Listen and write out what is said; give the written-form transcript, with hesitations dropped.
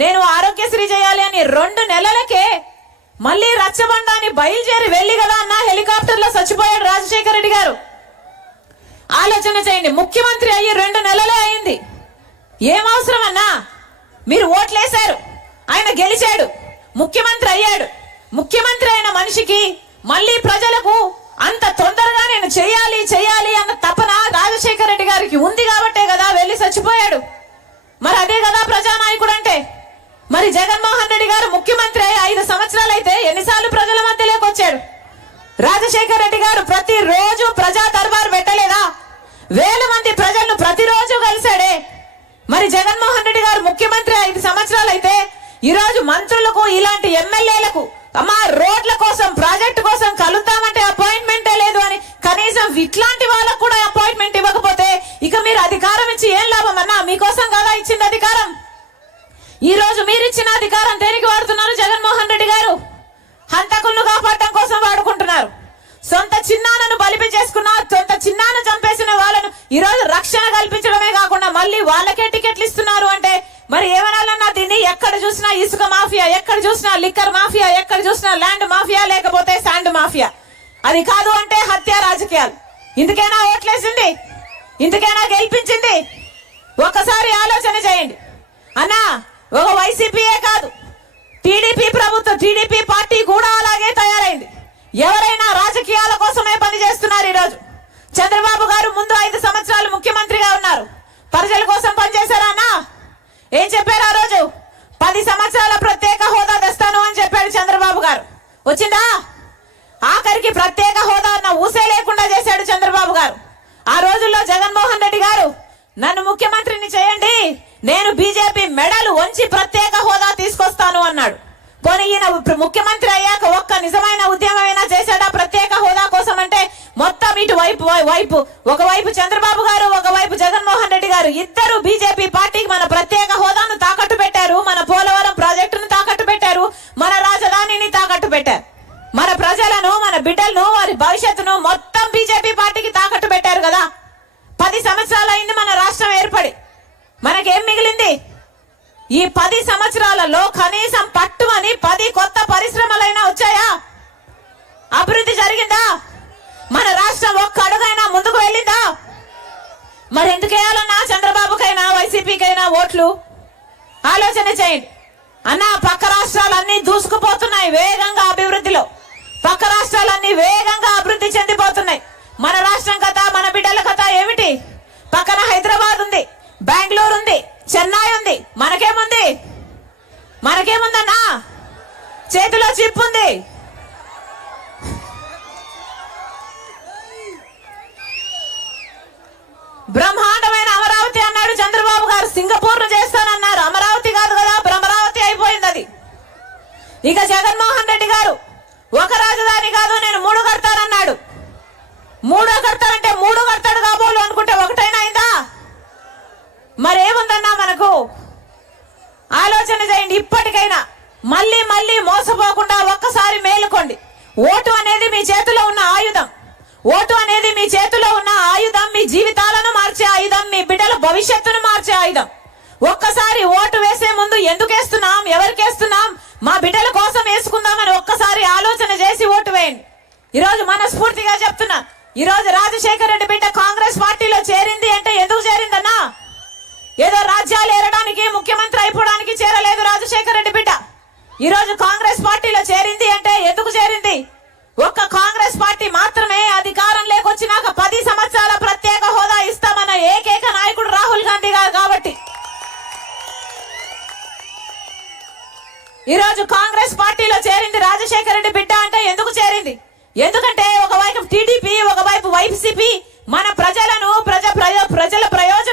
నేను ఆరోగ్యశ్రీ చేయాలి అని 2 నెలలకే మళ్ళీ రచ్చబండాన్ని బయలుదేరి వెళ్ళి కదా అన్న హెలికాప్టర్ లో చచ్చిపోయాడు రాజశేఖర రెడ్డి గారు. ఆలోచన చేయండి, ముఖ్యమంత్రి అయ్యి 2 నెలలే అయింది. ఏం అవసరం అన్నా? మీరు ఓట్లేశారు, ఆయన గెలిచాడు, ముఖ్యమంత్రి అయ్యాడు. ముఖ్యమంత్రి అయిన మనిషికి మళ్ళీ ప్రజలకు అంత తొందరగా నేను చెయ్యాలి చెయ్యాలి అన్న తపన రాజశేఖర రెడ్డి గారికి ఉంది కాబట్టే కదా వెళ్ళి చచ్చిపోయాడు. మరి అదే కదా ప్రజానాయకుడు అంటే. మరి జగన్మోహన్ రెడ్డి గారు ముఖ్యమంత్రి 5 సంవత్సరాలు అయితే ఎన్నిసార్లు ప్రజల మధ్యలోకి వచ్చాడు? రాజశేఖర రెడ్డి గారు ప్రతిరోజు ప్రజా దర్బార్ పెట్టలేదా? వేల మంది ప్రజలను ప్రతిరోజు కలిశాడే. మరి జగన్మోహన్ రెడ్డి గారు ముఖ్యమంత్రి 5 సంవత్సరాలు అయితే ఈ రోజు మంత్రులకు ఇలాంటి ఎమ్మెల్యేలకు అమ్మా రోడ్ల కోసం ప్రాజెక్టు కోసం కలుద్దామంటే అపాయింట్మెంటే లేదు అని కనీసం ఇట్లాంటి వాళ్ళకు కూడా అపాయింట్మెంట్ ఇవ్వకపోతే ఇక మీరు అధికారం ఇచ్చి ఏం లాభం అన్నా? మీకోసం కదా ఇచ్చింది అధికారం. ఈ రోజు మీరు ఇచ్చిన అధికారం దేనికి వాడుతున్నారు? జగన్మోహన్ రెడ్డి గారు హంతకులను కాపాడటం కోసం వాడుకుంటున్నారు. సొంత చిన్నాన్నను బలిపి చేసుకున్నారు, సొంత చిన్నాన్న చంపేసిన వాళ్ళను ఈ రోజు రక్షణ కల్పించడమే కాకుండా మళ్ళీ వాళ్ళకే టికెట్లు ఇస్తున్నారు అంటే మరి ఏమనాలన్నా దీన్ని? ఎక్కడ చూసినా ఇసుక మాఫియా, ఎక్కడ చూసినా లిక్కర్ మాఫియా, ఎక్కడ చూసినా ల్యాండ్ మాఫియా, లేకపోతే శాండ్ మాఫియా. అది కాదు అంటే హత్య రాజకీయాలు. ఇందుకైనా ఓట్లేసింది, ఇందుకైనా గెలిపించింది. ఒక్కసారి ఆలోచన చేయండి అన్నా. ఒక వైసీపీయే కాదు, టీడీపీ ప్రభుత్వం, టీడీపీ పార్టీ కూడా అలాగే తయారైంది. ఎవరైనా రాజకీయాల కోసమే పనిచేస్తున్నారు. ఈరోజు చంద్రబాబు గారు ముందు 5 సంవత్సరాలు ముఖ్యమంత్రిగా ఉన్నారు, ప్రజల కోసం పనిచేశారా అన్నా? ఏం చెప్పారు ఆ రోజు? 10 సంవత్సరాల ప్రత్యేక హోదా తెస్తాను అని చెప్పాడు చంద్రబాబు గారు. వచ్చిందా? ఆఖరికి ప్రత్యేక హోదా అన్న ఊసే లేకుండా చేశాడు చంద్రబాబు గారు. ఆ రోజుల్లో జగన్మోహన్ రెడ్డి గారు నన్ను ముఖ్యమంత్రిని చేయండి, నేను బీజేపీ మెడలు వంచి ప్రత్యేక హోదా తీసుకొస్తాను అన్నాడు. పోనీ ఈయన ముఖ్యమంత్రి అయ్యాక ఒక్క నిజమైన ఉద్యమమైనా చేశాడా ప్రత్యేక హోదా కోసం? అంటే మొత్తం ఇటు ఒకవైపు చంద్రబాబు గారు, ఒకవైపు జగన్మోహన్ రెడ్డి గారు ఇద్దరు బీజేపీ పార్టీకి మన ప్రత్యేక హోదాను తాకట్టు పెట్టారు, మన పోలవరం ప్రాజెక్టును తాకట్టు పెట్టారు, మన రాజధానిని తాకట్టు పెట్టారు, మన ప్రజలను, మన బిడ్డలను, వారి భవిష్యత్తును మొత్తం బీజేపీ పార్టీకి తాకట్టు పెట్టారు కదా. 10 సంవత్సరాలు అయింది మన రాష్ట్రం ఏర్పడి. మనకేం మిగిలింది? ఈ 10 సంవత్సరాలలో కనీసం పట్టుమని 10 కొత్త పరిశ్రమలైనా వచ్చాయా? అభివృద్ధి జరిగిందా? మన రాష్ట్రం ఒక్క అడుగైనా ముందుకు వెళ్ళిందా? మరి ఎందుకు వేయాలన్నా చంద్రబాబుకైనా వైసీపీకైనా ఓట్లు? ఆలోచన చేయండి అన్నా. పక్క రాష్ట్రాలన్నీ దూసుకుపోతున్నాయి వేగంగా అభివృద్ధిలో. పక్క రాష్ట్రాలన్నీ వేగంగా అభివృద్ధి చెందిపోతున్నాయి. మన రాష్ట్రం కథ, మన బిడ్డల కథ ఏమిటి? పక్కన హైదరాబాద్ ఉంది, బెంగళూరు ఉంది, చెన్నై ఉంది. మనకేముంది? మనకేముందన్నా? చేతిలో చిప్ ఉంది. బ్రహ్మాండమైన అమరావతి అన్నాడు చంద్రబాబు గారు. సింగపూర్ ను చేస్తానన్నారు. అమరావతి కాదు కదా, భ్రమరావతి అయిపోయింది అది. ఇక జగన్మోహన్ రెడ్డి గారు ఒక రాజధాని కాదు, నేను 3 కడతానన్నాడు. 3 కడతానంటే 3 కడతాడు కాబోలు అనుకుంటే ఒకటైనా అయిందా? మరేముందన్నా మనకు? ఆలోచన చేయండి. ఇప్పటికైనా మళ్ళీ మళ్ళీ మోసపోకుండా ఒక్కసారి మేలుకోండి. ఓటు అనేది మీ చేతిలో ఉన్న ఆయుధం. ఓటు అనేది మీ చేతిలో ఉన్న ఆయుధం, మీ జీవితాలను మార్చే ఆయుధం, మీ బిడ్డల భవిష్యత్తును మార్చే ఆయుధం. ఒక్కసారి ఓటు వేసే ముందు ఎందుకు వేస్తున్నాం, ఎవరికి వేస్తున్నాం, మా బిడ్డల కోసం వేసుకుందామని ఒక్కసారి ఆలోచన చేసి ఓటు వేయండి. ఈరోజు మనస్ఫూర్తిగా చెప్తున్నా, ఈరోజు రాజశేఖర రెడ్డి బిడ్డ కాంగ్రెస్ పార్టీలో చేరింది అంటే ఎందుకు చేరిందన్నా? ఏదో రాజ్యాలు ఏరడానికి, ముఖ్యమంత్రి అయిపోవడానికి చేరలేదు రాజశేఖర రెడ్డి బిడ్డ. ఈరోజు కాంగ్రెస్ పార్టీలో చేరింది అంటే ఎందుకు చేరింది? ఒక్క కాంగ్రెస్ పార్టీ మాత్రమే అధికారం లేకొచ్చినాక 10 సంవత్సరాల ప్రత్యేక హోదా ఇస్తామన్న ఏకైక నాయకుడు రాహుల్ గాంధీ గారు కాబట్టి ఈరోజు కాంగ్రెస్ పార్టీలో చేరింది రాజశేఖర రెడ్డి బిడ్డ అంటే ఎందుకు చేరింది? ఎందుకంటే ఒకవైపు టీడీపీ, ఒకవైపు వైసీపీ మన ప్రజలను, ప్రజల ప్రయోజనం